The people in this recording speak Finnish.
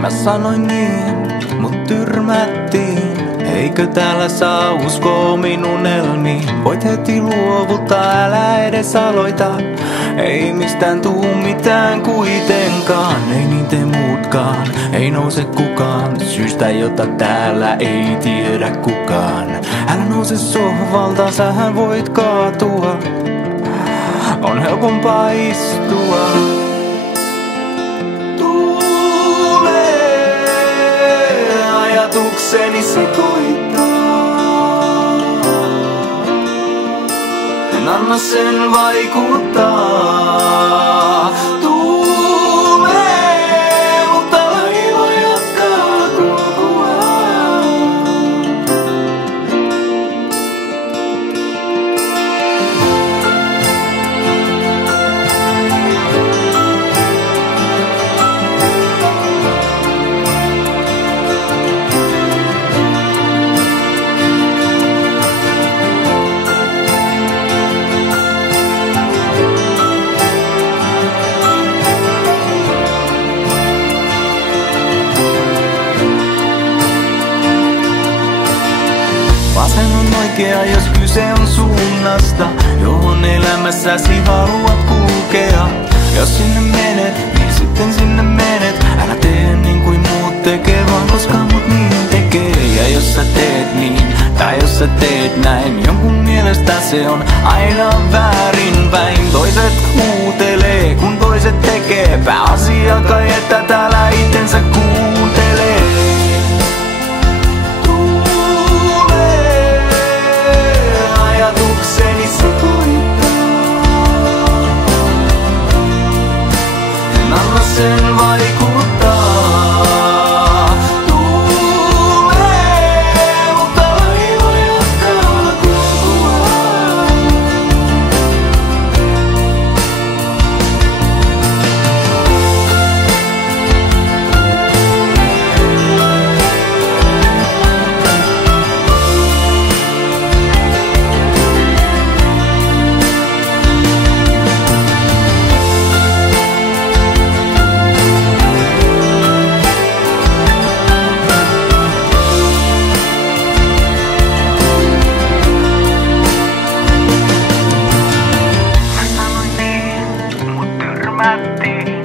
Mä sanoin niin, mut tyrmättiin. Eikö täällä saa uskoa minun elmiin? Voit heti luovuttaa, älä edes aloita. Ei mistään tuu mitään kuitenkaan. Ei niin tee muutkaan, ei nouse kukaan. Syystä jota täällä ei tiedä kukaan. Älä nouse sohvalta, sähän voit kaatua. On helpompaa istua. Ajatukseni sekoittaa. En anna sen vaikuttaa. Tuulee, mutta laiva jatkaa kulkuaan. Vasen on oikea, jos kyse on suunnasta, johon elämässäsi haluat kulkea. Jos sinne menet, niin sitten sinne menet. Älä tee niin kuin muut tekee, vaan koska mut niin tekee. Ja jos sä teet niin, tai jos sä teet näin, jonkun mielestä se on aina väärinpäin. Toiset huutelee, kun toiset tekee. Pääasia kai, että täällä itsensä kuuntelee. Ajatukseni sekoittaa. En anna sen vaikuttaa. Tuulee, mutta laiva jatkaa kulkuaan. Mä sanoin niin, mut tyrmättiin.